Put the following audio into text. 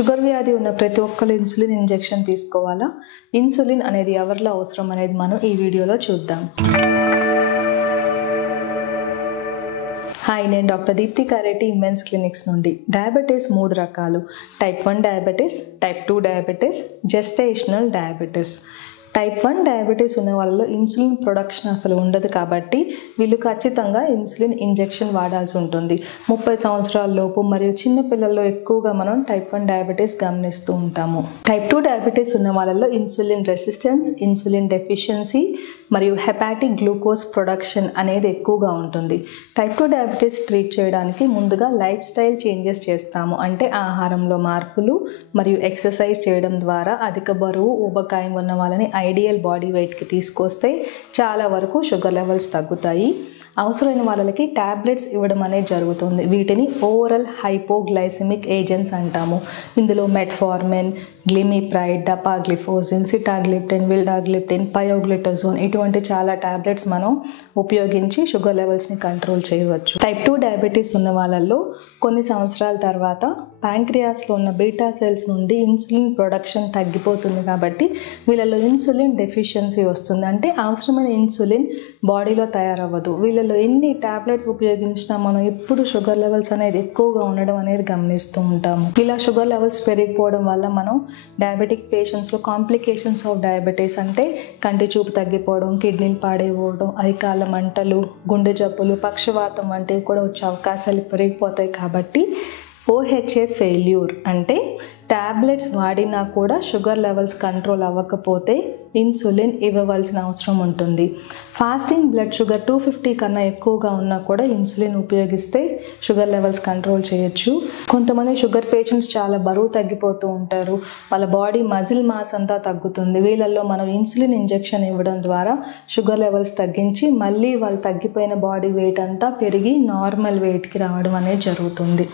Sugar వ్యాధి ఉన్న ప్రతి ఒక్కరు ఇన్సులిన్ ఇంజెక్షన్ తీసుకోవాలా? ఇన్సులిన్ అనేది ఎవరిలో అవసరం అనేది మనం ఈ వీడియోలో చూద్దాం. హాయ్, నేను doctor Deepti Kareddy, immense clinics నుండి. డయాబెటీస్ 3 రకాలు: type 1 diabetes, type 2 diabetes, gestational diabetes. Type 1 diabetes ఉన్న వాళ్ళలో ఇన్సులిన్ ప్రొడక్షన్ అసలు ఉండదు కాబట్టి వీళ్ళు ఖచ్చితంగా ఇన్సులిన్ ఇంజెక్షన్ వాడాల్సి ఉంటుంది. 30 సంవత్సరాల లోపు మరియు చిన్నపిల్లల్లో ఎక్కువగా మనం టైప్ 1 డయాబెటీస్ గమనిస్తూ ఉంటాము. టైప్ 2 డయాబెటీస్ ఉన్న వాళ్ళలో ఇన్సులిన్ రెసిస్టెన్స్, ఇన్సులిన్ డెఫిషియన్సీ మరియు హెపాటిక్ గ్లూకోజ్ ప్రొడక్షన్ అనేది ఎక్కువగా ఉంటుంది. టైప్ 2 డయాబెటీస్ ట్రీట్ చేయడానికి ముందుగా లైఫ్ స్టైల్ చేంజెస్ చేస్తాము. అంటే ఆహారంలో మార్పులు మరియు ఎక్సర్సైజ్ చేయడం ద్వారా అధిక బరువు, ఊబకాయం ఉన్న వాళ్ళని ఐడియల్ బాడీ వెయిట్కి తీసుకొస్తే చాలా వరకు షుగర్ లెవెల్స్ తగ్గుతాయి. అవసరమైన వాళ్ళకి ట్యాబ్లెట్స్ ఇవ్వడం అనేది జరుగుతుంది. వీటిని ఓరల్ హైపోగ్లైసెమిక్ ఏజెంట్స్ అంటాము. ఇందులో మెట్ఫార్మిన్, గ్లిమిప్రైడ్, డపాగ్లిఫోజిన్, సిటాగ్లిప్టిన్, విల్డాగ్లిప్టిన్, పయోగ్లిటజోన్ ఇటువంటి చాలా ట్యాబ్లెట్స్ మనం ఉపయోగించి షుగర్ లెవెల్స్ని కంట్రోల్ చేయవచ్చు. టైప్ 2 డయాబెటీస్ ఉన్న వాళ్ళల్లో కొన్ని సంవత్సరాల తర్వాత ప్యాంక్రియాస్లో ఉన్న బీటా సెల్స్ నుండి ఇన్సులిన్ ప్రొడక్షన్ తగ్గిపోతుంది కాబట్టి వీళ్ళలో ఇన్సులిన్ డెఫిషియన్సీ వస్తుంది. అంటే అవసరమైన ఇన్సులిన్ బాడీలో తయారవ్వదు. వీళ్ళలో ఎన్ని ట్యాబ్లెట్స్ ఉపయోగించినా మనం ఎప్పుడు షుగర్ లెవెల్స్ అనేది ఎక్కువగా ఉండడం అనేది గమనిస్తూ ఉంటాము. ఇలా షుగర్ లెవెల్స్ పెరిగిపోవడం వల్ల మనం డయాబెటిక్ పేషెంట్స్లో కాంప్లికేషన్స్ ఆఫ్ డయాబెటీస్ అంటే కంటి చూపు తగ్గిపోవడం, కిడ్నీలు పాడైపోవడం, అధికాల మంటలు, గుండె జబ్బులు, పక్షవాతం వంటివి కూడా వచ్చే అవకాశాలు పెరిగిపోతాయి. కాబట్టి OHA ఫెయిల్యూర్ అంటే ట్యాబ్లెట్స్ వాడినా కూడా షుగర్ లెవెల్స్ కంట్రోల్ అవ్వకపోతే ఇన్సులిన్ ఇవ్వవలసిన అవసరం ఉంటుంది. ఫాస్టింగ్ బ్లడ్ షుగర్ 250 కన్నా ఎక్కువగా ఉన్నా కూడా ఇన్సులిన్ ఉపయోగిస్తే షుగర్ లెవెల్స్ కంట్రోల్ చేయొచ్చు. కొంతమంది షుగర్ పేషెంట్స్ చాలా బరువు తగ్గిపోతూ ఉంటారు. వాళ్ళ బాడీ మజిల్ మాస్ అంతా తగ్గుతుంది. వీళ్ళల్లో మనం ఇన్సులిన్ ఇంజెక్షన్ ఇవ్వడం ద్వారా షుగర్ లెవెల్స్ తగ్గించి మళ్ళీ వాళ్ళు తగ్గిపోయిన బాడీ వెయిట్ అంతా పెరిగి నార్మల్ వెయిట్కి రావడం అనేది జరుగుతుంది.